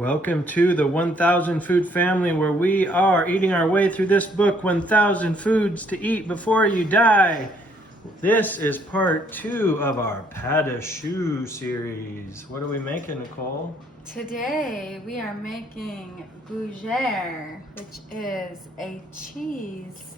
Welcome to the 1000 Food Family, where we are eating our way through this book, 1000 Foods to Eat Before You Die. This is part 2 of our Pâte Choux series. What are we making, Nicole? Today we are making Gougères, which is a cheese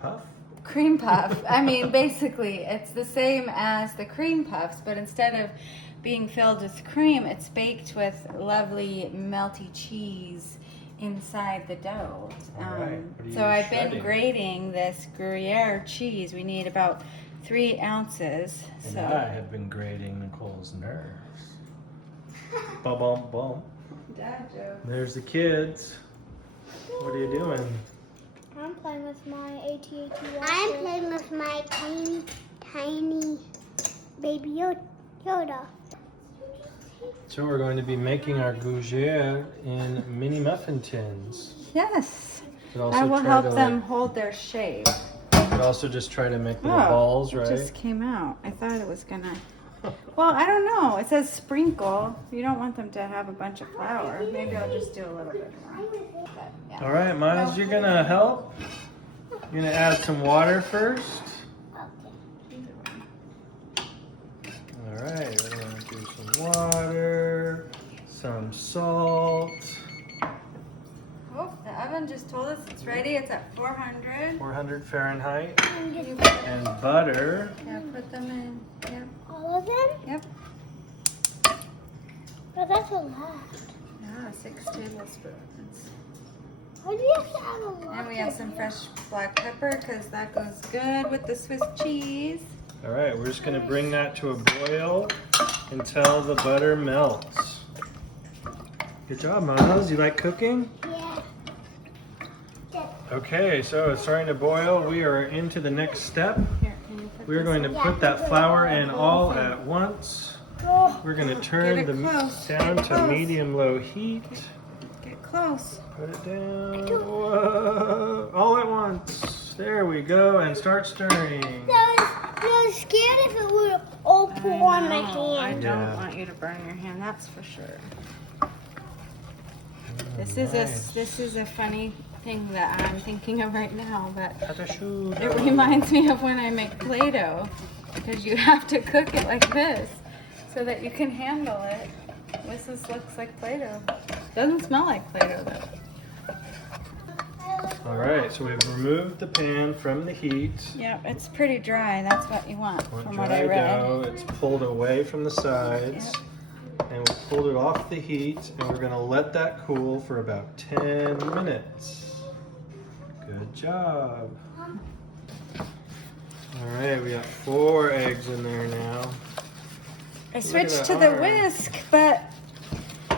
Puff? cream puff. I mean, basically it's the same as the cream puffs, but instead of being filled with cream, it's baked with lovely melty cheese inside the dough. So I've been grating this Gruyere cheese. We need about 3 ounces. And I have been grating Nicole's nerves. Bum, bum, bum. Dad joke. There's the kids. What are you doing? I'm playing with my AT-AT washer. I'm playing with my tiny baby Yoda. So we're going to be making our gougères in mini muffin tins. Yes. But I will help them hold their shape. But also just try to make little balls, right? It just came out. I thought it was gonna. Well, I don't know. It says sprinkle. You don't want them to have a bunch of flour. Maybe I'll just do a little bit more. But, yeah. All right, Miles, you're gonna help. You're gonna add some water first. All right, we're gonna do some water, some salt. Oh, the oven just told us it's ready. It's at 400. 400 Fahrenheit. And butter. Yeah, put them in. Yep. All of them? Yep. But that's a lot. Yeah, 6 tablespoons. Why do you have to add a lot? And we have some fresh black pepper because that goes good with the Swiss cheese. All right, we're just gonna bring that to a boil until the butter melts. Good job, Miles. You like cooking? Yeah. Okay, so it's starting to boil. We are into the next step. Here, can you put We're this going to in? put that flour in all at once. We're going to turn Get the it meat close. down Get to close. medium-low heat. Get close. Put it down. Whoa. All at once. There we go. And start stirring. I was scared if it would all pour on my I hand. don't want you to burn your hand, that's for sure. This is a funny thing that I'm thinking of right now, but it reminds me of when I make Play-Doh, because you have to cook it like this so that you can handle it. This looks like Play-Doh. Doesn't smell like Play-Doh though. All right, so we've removed the pan from the heat. Yep, it's pretty dry. That's what you want, from what I Dry read. dough. It's pulled away from the sides. Yep. And we pulled it off the heat, and we're gonna let that cool for about 10 minutes. Good job. All right, we got 4 eggs in there now. I switched to the whisk, but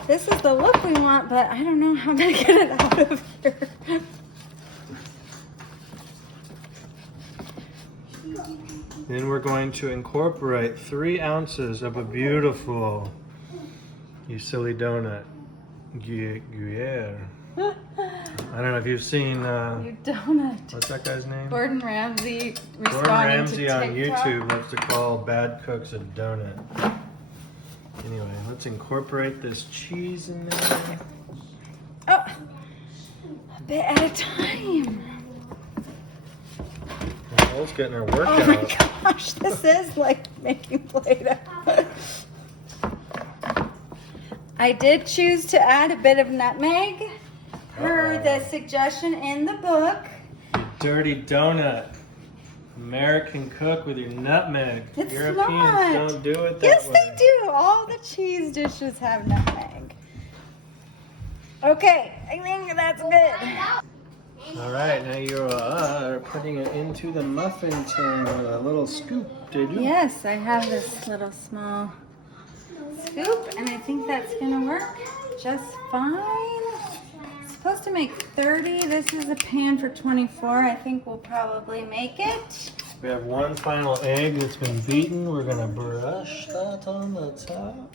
this is the look we want, but I don't know how I'm gonna get it out of here. Then we're going to incorporate 3 ounces of a beautiful, you silly donut, Gruyere. I don't know if you've seen, You donut. what's that guy's name? Gordon Ramsay responding Gordon Ramsay to on TikTok. YouTube loves to call bad cooks a donut. Anyway, let's incorporate this cheese in there. Oh, a bit at a time. Nicole's getting her workout. Oh my gosh, this is like making Play-Doh. I did choose to add a bit of nutmeg per the suggestion in the book. You dirty donut. American cook with your nutmeg. It's Europeans not. don't do it that Yes, way. they do. All the cheese dishes have nutmeg. Okay, I think that's good. All right, now you are putting it into the muffin tin with a little scoop. Yes, I have this little small scoop, and I think that's gonna work just fine. It's supposed to make 30. This is a pan for 24. I think we'll probably make it. We have 1 final egg that's been beaten. We're gonna brush that on the top.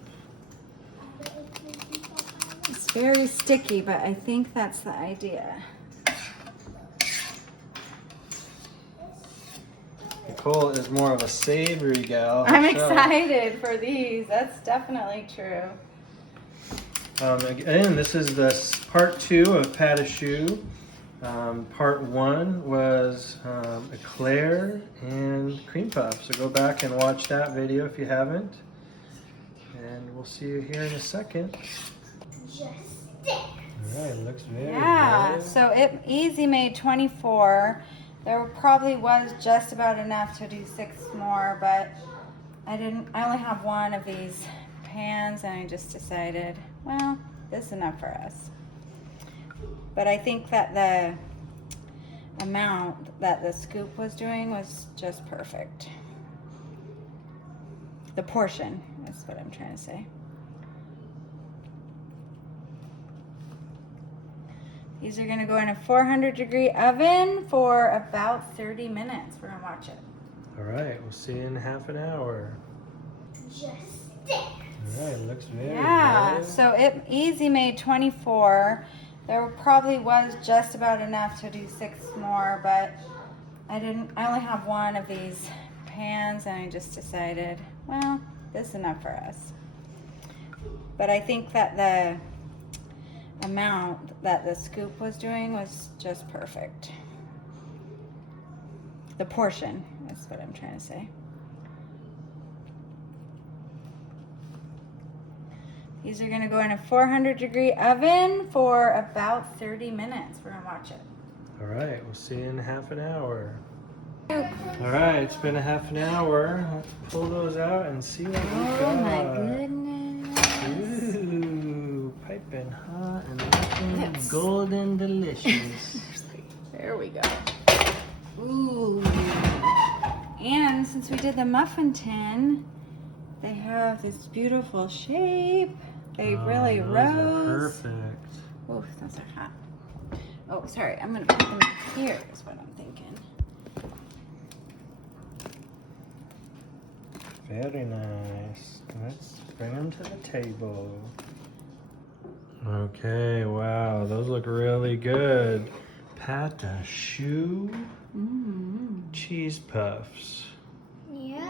It's very sticky, but I think that's the idea. Nicole is more of a savory gal. I'm herself. excited for these. That's definitely true. Again, this is the part 2 of Pâte Choux. Part 1 was eclair and cream puff. So go back and watch that video if you haven't. And we'll see you here in a second. All right, looks very good. So it easy made 24. There probably was just about enough to do 6 more, but I only have one of these pans, and I just decided, well, this is enough for us. But I think that the amount that the scoop was doing was just perfect. The portion is what I'm trying to say. These are gonna go in a 400-degree oven for about 30 minutes. We're gonna watch it. All right, we'll see you in half an hour. All right, looks very good. So it easy made 24. There probably was just about enough to do 6 more, but I only have one of these pans, and I just decided, well, this is enough for us. But I think that the amount that the scoop was doing was just perfect. The portion is what I'm trying to say. These are gonna go in a 400-degree oven for about 30 minutes. We're gonna watch it. All right, we'll see you in half an hour. All right, it's been a half an hour. Let's pull those out and see what we got. Oh my goodness. Ooh, piping hot and looking golden delicious. There we go. Ooh. And since we did the muffin tin, they have this beautiful shape. They really those rose. are perfect. Ooh, those are hot. Oh, sorry. I'm going to put them here is what I'm thinking. Very nice. Let's bring them to the table. Okay, wow, those look really good. Pâte Choux cheese puffs. Yeah.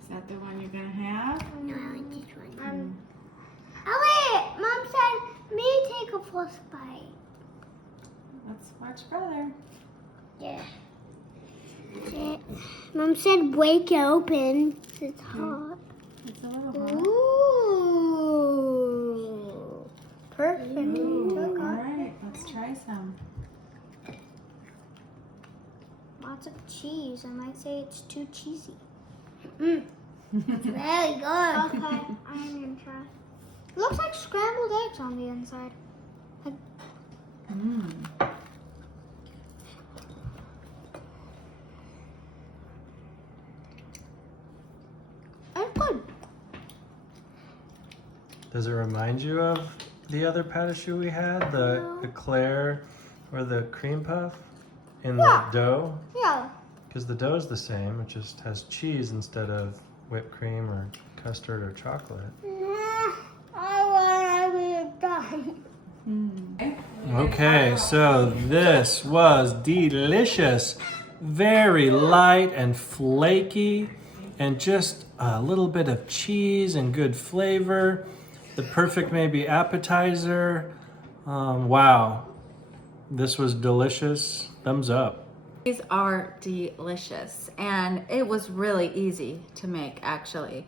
Is that the one you're going to have? No, this one. Oh wait, Mom said me take a first bite. Let's watch brother. Yeah. Mom said break it open. It's hot. It's a little hot. Ooh. Perfect. Ooh, all right, let's try some. Lots of cheese. I might say it's too cheesy. It's very good. Okay, I'm gonna try. It looks like scrambled eggs on the inside. It's good. Does it remind you of the other Pâte Choux we had? The eclair or the cream puff in the dough? Yeah. Because the dough is the same, it just has cheese instead of whipped cream or custard or chocolate. I want to be done. Okay, so this was delicious. Very light and flaky, and just a little bit of cheese and good flavor. The perfect maybe appetizer. Wow, this was delicious. Thumbs up. These are delicious, and it was really easy to make, actually.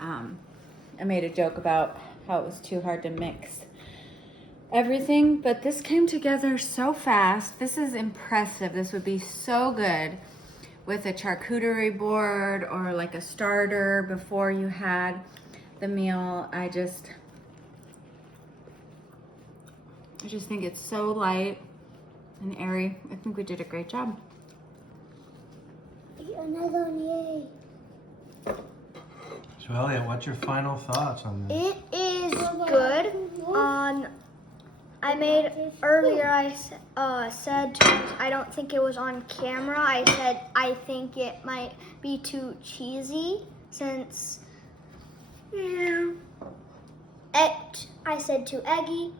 I made a joke about how it was too hard to mix everything, but this came together so fast. This is impressive. This would be so good with a charcuterie board or like a starter before you had the meal. I just think it's so light and airy. I think we did a great job. Another one, yay. So Elliot, what's your final thoughts on this? It is good. I made earlier. I said I don't think it was on camera. I said I think it might be too cheesy since I said too eggy.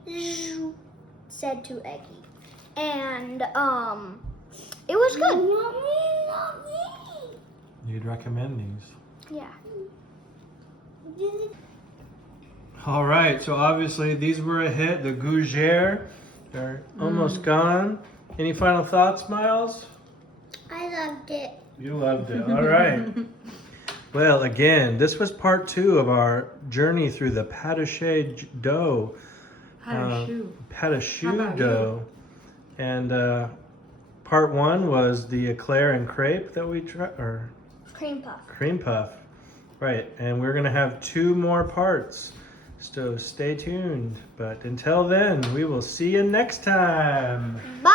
Said too eggy, and it was good. Not me. You'd recommend these? Yeah. All right, so obviously these were a hit. The Gougères, they're almost gone. Any final thoughts, Miles? I loved it. You loved it. All right. Well, again, this was part 2 of our journey through the pâte dough. Pâte about dough. And part 1 was the eclair and crepe that we tried, or Cream puff. cream puff. Right, and we're gonna have 2 more parts. So stay tuned. But until then, we will see you next time. Bye.